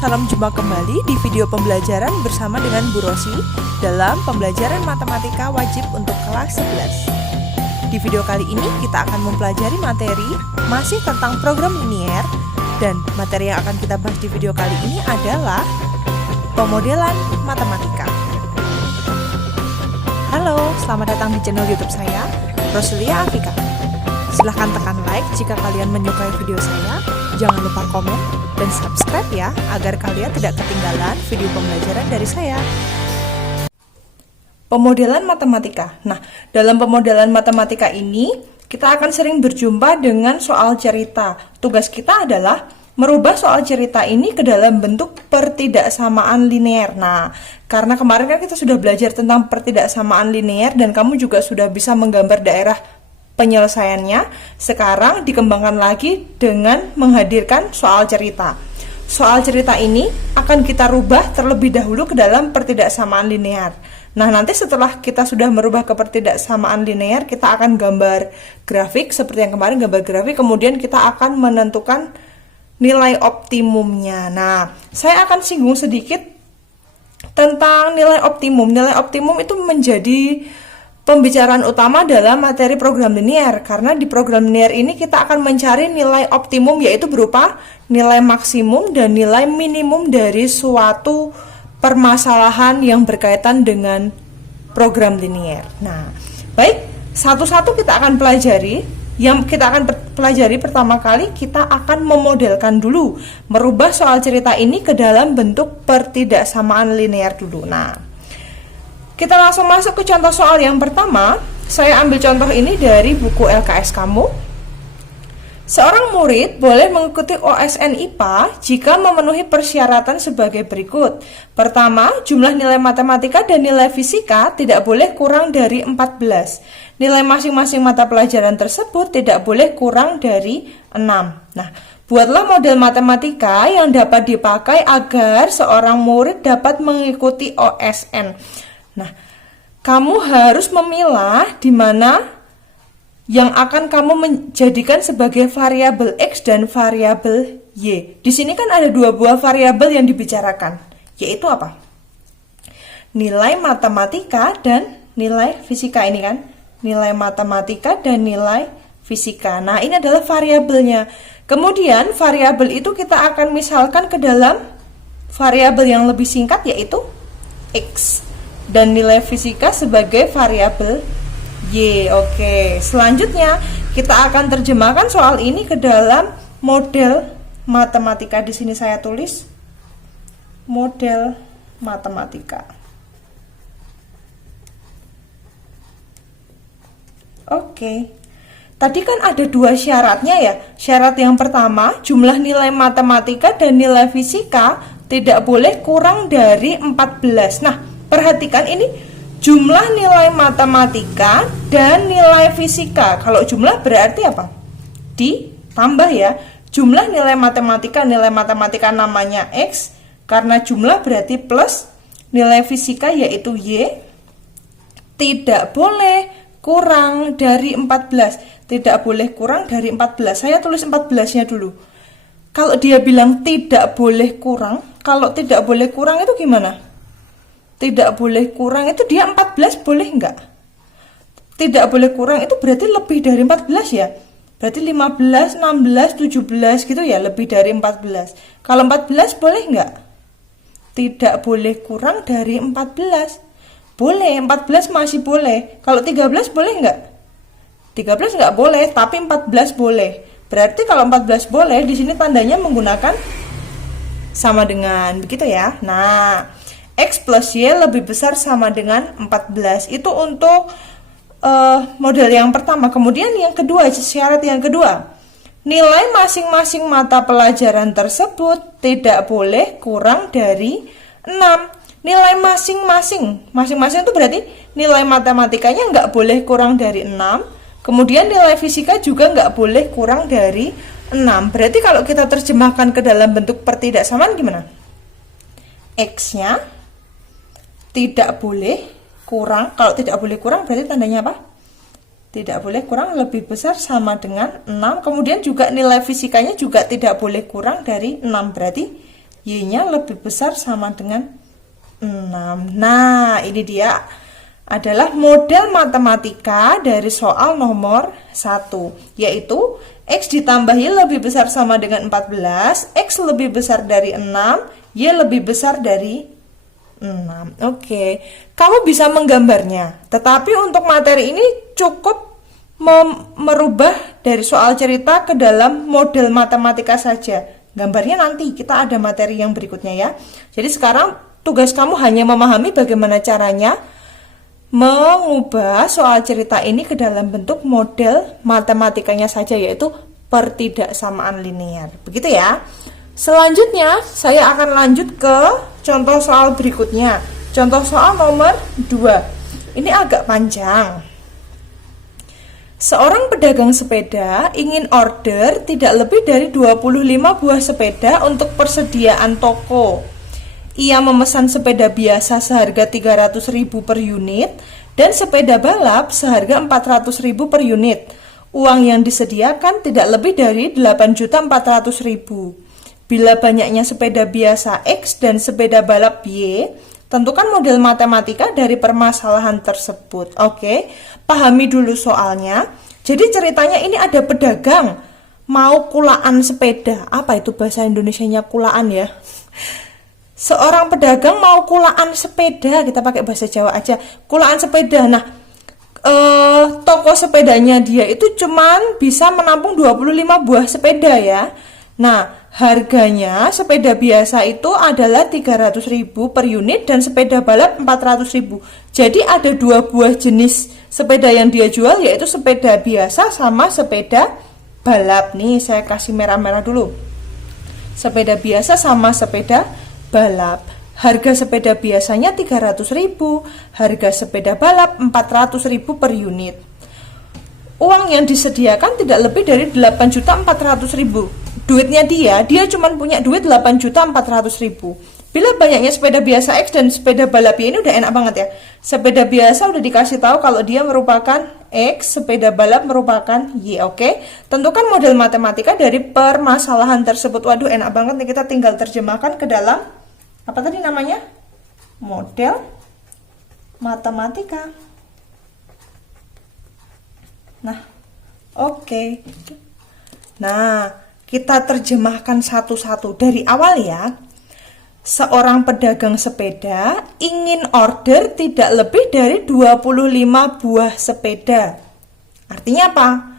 salam jumpa kembali di video pembelajaran bersama dengan Bu Rosi dalam pembelajaran matematika wajib untuk kelas 11. Di video kali ini kita akan mempelajari materi masih tentang program linier, dan materi yang akan kita bahas di video kali ini adalah pemodelan matematika. Halo, selamat datang di channel YouTube saya, Roselia Afika. Silahkan tekan like jika kalian menyukai video saya, jangan lupa komen dan subscribe ya, agar kalian tidak ketinggalan video pembelajaran dari saya. Pemodelan matematika. Nah, dalam pemodelan matematika ini, kita akan sering berjumpa dengan soal cerita. Tugas kita adalah merubah soal cerita ini ke dalam bentuk pertidaksamaan linear. Nah, karena kemarin kan kita sudah belajar tentang pertidaksamaan linear dan kamu juga sudah bisa menggambar daerah penyelesaiannya, sekarang dikembangkan lagi dengan menghadirkan soal cerita. Soal cerita ini akan kita rubah terlebih dahulu ke dalam pertidaksamaan linear. Nah, nanti setelah kita sudah merubah ke pertidaksamaan linear, kita akan gambar grafik seperti yang kemarin gambar grafik, kemudian kita akan menentukan nilai optimumnya. Nah, saya akan singgung sedikit tentang nilai optimum. Nilai optimum itu menjadi pembicaraan utama dalam materi program linier, karena di program linier ini kita akan mencari nilai optimum, yaitu berupa nilai maksimum dan nilai minimum dari suatu permasalahan yang berkaitan dengan program linier. Nah, baik, satu-satu kita akan pelajari. Yang kita akan pelajari pertama kali, kita akan memodelkan dulu, merubah soal cerita ini ke dalam bentuk pertidaksamaan linear dulu. Nah, kita langsung masuk ke contoh soal yang pertama. Saya ambil contoh ini dari buku LKS kamu. Seorang murid boleh mengikuti OSN IPA jika memenuhi persyaratan sebagai berikut. Pertama, jumlah nilai matematika dan nilai fisika tidak boleh kurang dari 14. Nilai masing-masing mata pelajaran tersebut tidak boleh kurang dari 6. Nah, buatlah model matematika yang dapat dipakai agar seorang murid dapat mengikuti OSN. Nah, kamu harus memilah di mana yang akan kamu menjadikan sebagai variabel X dan variabel Y. Di sini kan ada dua buah variabel yang dibicarakan, yaitu apa? Nilai matematika dan nilai fisika ini kan. Nilai matematika dan nilai fisika. Nah, ini adalah variabelnya. Kemudian variabel itu kita akan misalkan ke dalam variabel yang lebih singkat, yaitu X. Dan nilai fisika sebagai variabel Y. Oke, selanjutnya kita akan terjemahkan soal ini ke dalam model matematika. Di sini saya tulis model matematika. Oke, tadi kan ada dua syaratnya ya. Syarat yang pertama, jumlah nilai matematika dan nilai fisika tidak boleh kurang dari 14. Nah, perhatikan ini jumlah nilai matematika dan nilai fisika. Kalau jumlah berarti apa? Ditambah ya. Jumlah nilai matematika namanya X, karena jumlah berarti plus, nilai fisika yaitu Y, tidak boleh kurang dari 14. Tidak boleh kurang dari 14. Saya tulis 14-nya dulu. Kalau dia bilang tidak boleh kurang, kalau tidak boleh kurang itu gimana? Tidak boleh kurang itu dia 14 boleh enggak? Tidak boleh kurang itu berarti lebih dari 14 ya. Berarti 15, 16, 17 gitu ya, lebih dari 14. Kalau 14 boleh enggak? Tidak boleh kurang dari 14. Boleh, 14 masih boleh. Kalau 13 boleh enggak? 13 enggak boleh, tapi 14 boleh. Berarti kalau 14 boleh, di sini tandanya menggunakan sama dengan begitu ya. Nah, X plus Y lebih besar sama dengan 14. Itu untuk model yang pertama. Kemudian yang kedua, syarat yang kedua, nilai masing-masing mata pelajaran tersebut tidak boleh kurang dari 6. Nilai masing-masing itu berarti nilai matematikanya nggak boleh kurang dari 6. Kemudian nilai fisika juga nggak boleh kurang dari 6. Berarti kalau kita terjemahkan ke dalam bentuk pertidaksamaan gimana? X-nya tidak boleh kurang. Kalau tidak boleh kurang berarti tandanya apa? Tidak boleh kurang, lebih besar sama dengan 6. Kemudian juga nilai fisikanya juga tidak boleh kurang dari 6. Berarti Y-nya lebih besar sama dengan 6. Nah, ini dia adalah model matematika dari soal nomor 1, yaitu X ditambah Y lebih besar sama dengan 14, X lebih besar dari 6, Y lebih besar dari 6. Oke, kamu bisa menggambarnya. Tetapi untuk materi ini cukup merubah dari soal cerita ke dalam model matematika saja. Gambarnya nanti kita ada materi yang berikutnya ya. Jadi sekarang tugas kamu hanya memahami bagaimana caranya mengubah soal cerita ini ke dalam bentuk model matematikanya saja, yaitu pertidaksamaan linear. Begitu ya. Selanjutnya saya akan lanjut ke contoh soal berikutnya. Contoh soal nomor 2. Ini agak panjang. Seorang pedagang sepeda ingin order tidak lebih dari 25 buah sepeda untuk persediaan toko. Ia memesan sepeda biasa seharga 300.000 per unit dan sepeda balap seharga 400.000 per unit. Uang yang disediakan tidak lebih dari 8.400.000. Bila banyaknya sepeda biasa X dan sepeda balap Y, tentukan model matematika dari permasalahan tersebut. Oke, pahami dulu soalnya. Jadi ceritanya ini ada pedagang mau kulaan sepeda. Apa itu bahasa Indonesianya kulaan ya? Seorang pedagang mau kulaan sepeda, kita pakai bahasa Jawa aja. Kulaan sepeda. Nah, toko sepedanya dia itu cuman bisa menampung 25 buah sepeda ya. Nah, harganya sepeda biasa itu adalah 300.000 per unit dan sepeda balap 400.000. Jadi ada dua buah jenis sepeda yang dia jual, yaitu sepeda biasa sama sepeda balap. Nih saya kasih merah-merah dulu. Sepeda biasa sama sepeda balap. Harga sepeda biasanya 300.000, harga sepeda balap 400.000 per unit. Uang yang disediakan tidak lebih dari 8.400.000. Duitnya dia cuma punya duit 8.400.000. Bila banyaknya sepeda biasa X dan sepeda balap Y, ini udah enak banget ya. Sepeda biasa udah dikasih tahu kalau dia merupakan X, sepeda balap merupakan Y, oke? Tentukan model matematika dari permasalahan tersebut. Waduh, enak banget nih, kita tinggal terjemahkan ke dalam apa tadi namanya? Model matematika. Nah, oke. Nah, kita terjemahkan satu-satu dari awal ya. Seorang pedagang sepeda ingin order tidak lebih dari 25 buah sepeda. Artinya apa?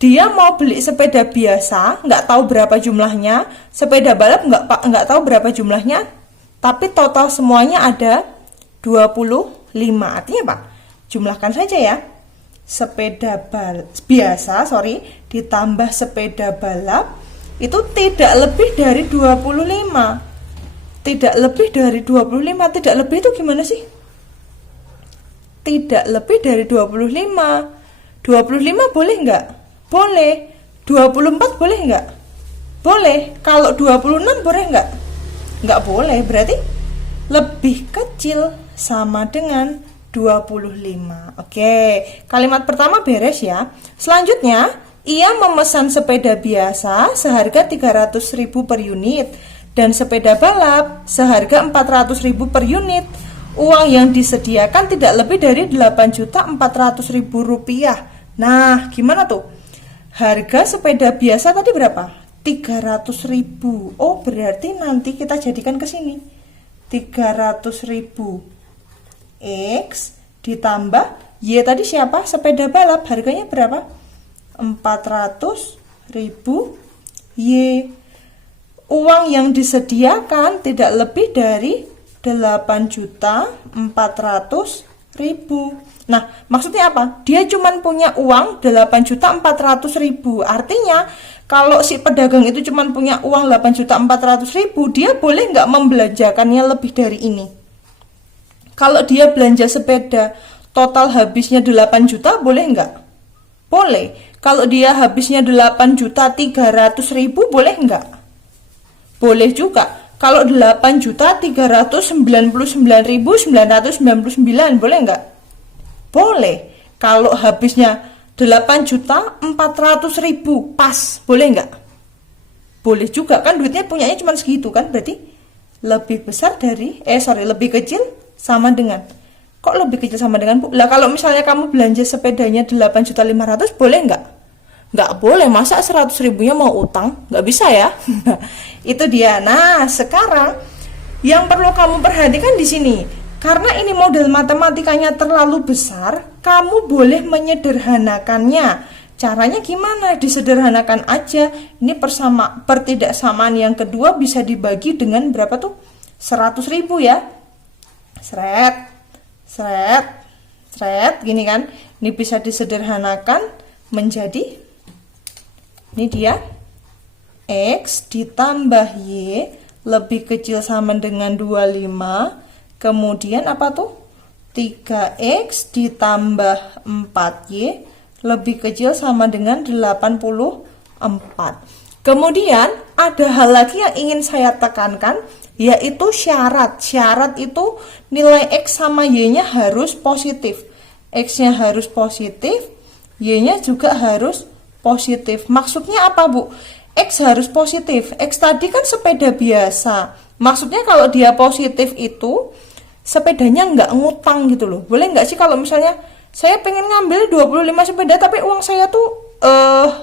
Dia mau beli sepeda biasa, nggak tahu berapa jumlahnya. Sepeda balap nggak tahu berapa jumlahnya. Tapi total semuanya ada 25. Artinya apa? Jumlahkan saja ya. Sepeda biasa, ditambah sepeda balap itu tidak lebih dari 25. Tidak lebih dari 25. Tidak lebih itu gimana sih? Tidak lebih dari 25. 25 boleh nggak? Boleh. 24 boleh nggak? Boleh. Kalau 26 boleh nggak? Nggak boleh. Berarti lebih kecil sama dengan 25. Oke, kalimat pertama beres ya. Selanjutnya, ia memesan sepeda biasa seharga 300.000 per unit dan sepeda balap seharga 400.000 per unit. Uang yang disediakan tidak lebih dari 8.400.000 rupiah. Nah, gimana tuh? Harga sepeda biasa tadi berapa? 300.000. Oh, berarti nanti kita jadikan ke sini. 300.000 X ditambah Y tadi siapa? Sepeda balap, harganya berapa? 400.000 Y. Uang yang disediakan tidak lebih dari 8.400.000. Nah, maksudnya apa? Dia cuma punya uang 8.400.000. Artinya, kalau si pedagang itu cuma punya uang 8.400.000, dia boleh nggak membelanjakannya lebih dari ini? Kalau dia belanja sepeda, total habisnya 8 juta, boleh nggak? Boleh. Kalau dia habisnya 8.300.000, boleh nggak? Boleh juga. Kalau 8.399.999, boleh nggak? Boleh. Kalau habisnya 8.400.000, pas, boleh nggak? Boleh juga, kan duitnya punyanya cuma segitu kan, berarti lebih besar dari, lebih kecil sama dengan. Kok lebih kecil sama dengan, Bu? Lah kalau misalnya kamu belanja sepedanya 8.500.000, boleh nggak? Nggak boleh, masa 100.000-nya mau utang? Nggak bisa ya. Itu dia. Nah, sekarang yang perlu kamu perhatikan di sini, karena ini model matematikanya terlalu besar, kamu boleh menyederhanakannya. Caranya gimana? Disederhanakan aja. Ini pertidaksamaan yang kedua bisa dibagi dengan berapa tuh? 100.000 ya. Seret, gini kan. Ini bisa disederhanakan menjadi, ini dia, X ditambah Y lebih kecil sama dengan 25. Kemudian apa tuh? 3X ditambah 4Y lebih kecil sama dengan 84. Kemudian ada hal lagi yang ingin saya tekankan, yaitu syarat. Syarat itu nilai X sama Y-nya harus positif. X-nya harus positif, Y-nya juga harus positif. Maksudnya apa, Bu? X harus positif. X tadi kan sepeda biasa. Maksudnya kalau dia positif itu sepedanya nggak ngutang gitu loh. Boleh nggak sih kalau misalnya saya pengen ngambil 25 sepeda tapi uang saya tuh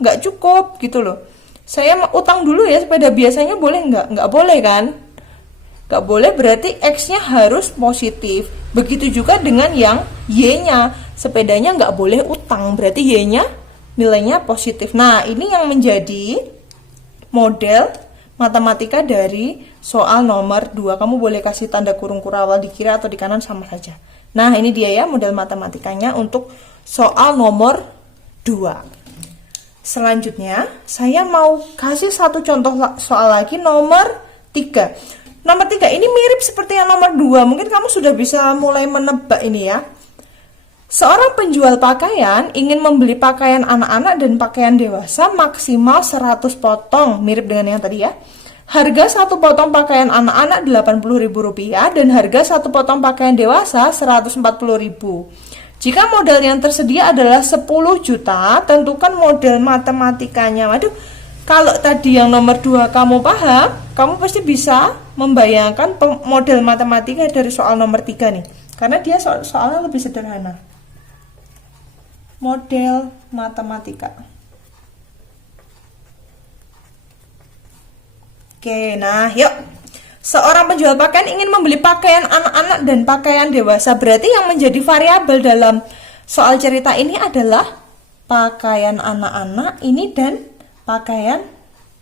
nggak cukup gitu loh. Saya utang dulu ya sepeda biasanya, boleh nggak? Nggak boleh kan? Nggak boleh, berarti X-nya harus positif. Begitu juga dengan yang Y-nya. Sepedanya nggak boleh utang, berarti Y-nya nilainya positif. Nah, ini yang menjadi model matematika dari soal nomor 2. Kamu boleh kasih tanda kurung kurawal di kiri atau di kanan sama saja. Nah, ini dia ya model matematikanya untuk soal nomor 2. Selanjutnya, saya mau kasih satu contoh soal lagi nomor 3. Nomor 3 ini mirip seperti yang nomor 2. Mungkin kamu sudah bisa mulai menebak ini ya. Seorang penjual pakaian ingin membeli pakaian anak-anak dan pakaian dewasa maksimal 100 potong, mirip dengan yang tadi ya. Harga satu potong pakaian anak-anak Rp80.000 dan harga satu potong pakaian dewasa Rp140.000. Jika modal yang tersedia adalah 10 juta, tentukan model matematikanya. Waduh, kalau tadi yang nomor 2 kamu paham, kamu pasti bisa membayangkan model matematika dari soal nomor 3 nih. Karena dia soalnya lebih sederhana. Model matematika. Oke, nah yuk. Seorang penjual pakaian ingin membeli pakaian anak-anak dan pakaian dewasa. Berarti yang menjadi variabel dalam soal cerita ini adalah pakaian anak-anak ini dan pakaian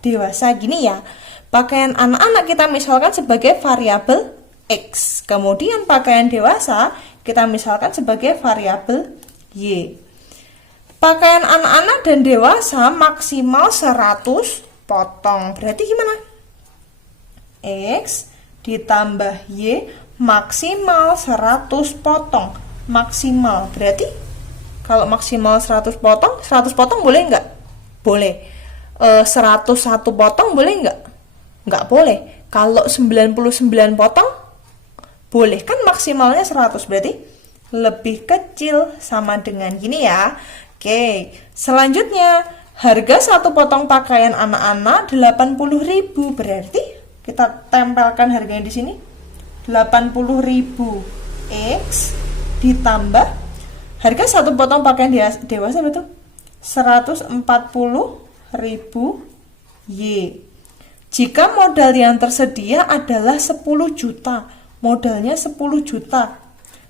dewasa. Gini ya, pakaian anak-anak kita misalkan sebagai variabel X. Kemudian pakaian dewasa kita misalkan sebagai variabel Y. Pakaian anak-anak dan dewasa maksimal 100 potong. Berarti gimana? X ditambah Y maksimal 100 potong. Maksimal berarti kalau maksimal 100 potong, 100 potong boleh nggak? Boleh. 101 potong boleh nggak? Nggak boleh. Kalau 99 potong boleh, kan maksimalnya 100, berarti lebih kecil sama dengan gini ya. Oke, selanjutnya harga satu potong pakaian anak-anak 80.000, berarti kita tempelkan harganya di sini 80.000 X ditambah harga satu potong pakaian dewasa betul 140.000 Y. Jika modal yang tersedia adalah 10 juta, modalnya 10 juta.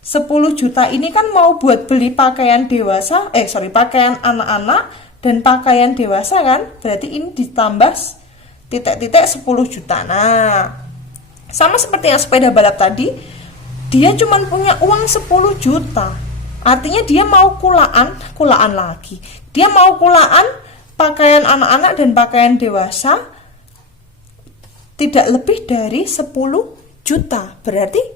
10 juta ini kan mau buat beli pakaian dewasa, pakaian anak-anak dan pakaian dewasa kan? Berarti ini ditambah titik-titik 10 juta. Nah, sama seperti yang sepeda balap tadi, dia cuma punya uang 10 juta. Artinya dia mau kulaan lagi. Dia mau kulaan pakaian anak-anak dan pakaian dewasa tidak lebih dari 10 juta. Berarti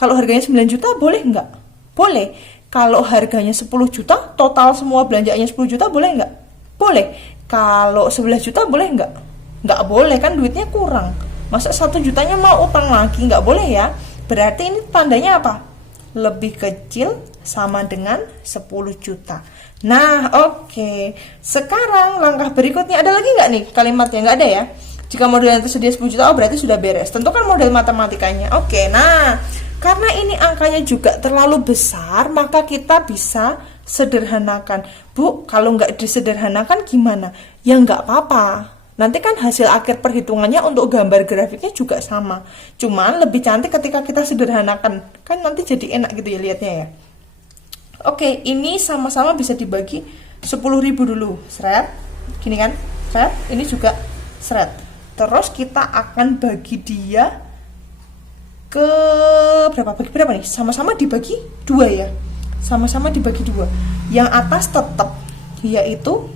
kalau harganya 9 juta boleh nggak? Boleh. Kalau harganya 10 juta, total semua belanjaannya 10 juta boleh nggak? Boleh. Kalau 11 juta boleh nggak? Nggak boleh, kan duitnya kurang. Masa 1 jutanya mau utang lagi? Nggak boleh ya. Berarti ini tandanya apa? Lebih kecil sama dengan 10 juta. Nah, oke. Sekarang langkah berikutnya, ada lagi nggak nih kalimatnya? Nggak ada ya. Jika model yang tersedia 10 juta, oh berarti sudah beres. Tentukan model matematikanya. Oke, nah karena ini angkanya juga terlalu besar, maka kita bisa sederhanakan. Bu, kalau nggak disederhanakan gimana? Ya nggak apa-apa. Nanti kan hasil akhir perhitungannya untuk gambar grafiknya juga sama. Cuman lebih cantik ketika kita sederhanakan. Kan nanti jadi enak gitu ya lihatnya ya. Oke, ini sama-sama bisa dibagi 10.000 dulu. Seret. Gini kan? Seret. Ini juga seret. Terus kita akan bagi dia ke berapa? Bagi berapa nih? Sama-sama dibagi 2 ya. Sama-sama dibagi 2. Yang atas tetap yaitu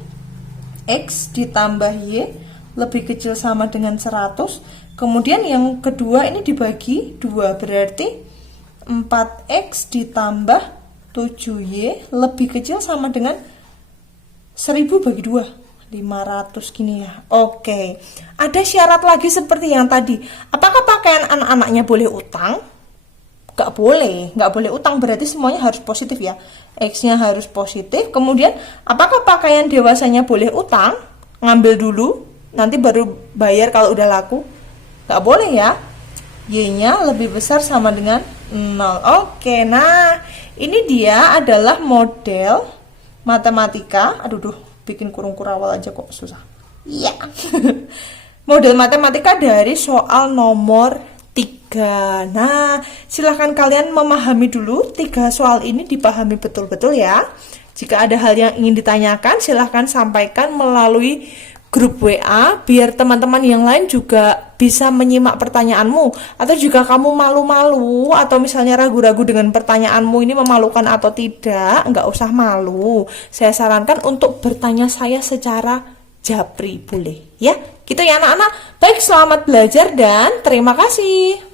X ditambah Y lebih kecil sama dengan 100. Kemudian yang kedua ini dibagi 2, berarti 4X ditambah 7Y lebih kecil sama dengan 1000 bagi 2. 500 gini ya. Oke. Ada syarat lagi seperti yang tadi. Apakah pakaian anak-anaknya boleh utang? Nggak boleh utang, berarti semuanya harus positif ya. X-nya harus positif. Kemudian, apakah pakaian dewasanya boleh utang? Ngambil dulu, nanti baru bayar kalau udah laku. Nggak boleh ya. Y-nya lebih besar sama dengan 0. Oke, nah ini dia adalah model matematika. Bikin kurung kurawal aja kok susah. Iya. Model matematika dari soal nomor 3. Nah, silahkan kalian memahami dulu 3 soal ini, dipahami betul-betul ya. Jika ada hal yang ingin ditanyakan, silahkan sampaikan melalui grup WA biar teman-teman yang lain juga bisa menyimak pertanyaanmu. Atau jika kamu malu-malu atau misalnya ragu-ragu dengan pertanyaanmu ini memalukan atau tidak, nggak usah malu. Saya sarankan untuk bertanya saya secara japri, boleh ya. Gitu ya anak-anak. Baik, selamat belajar dan terima kasih.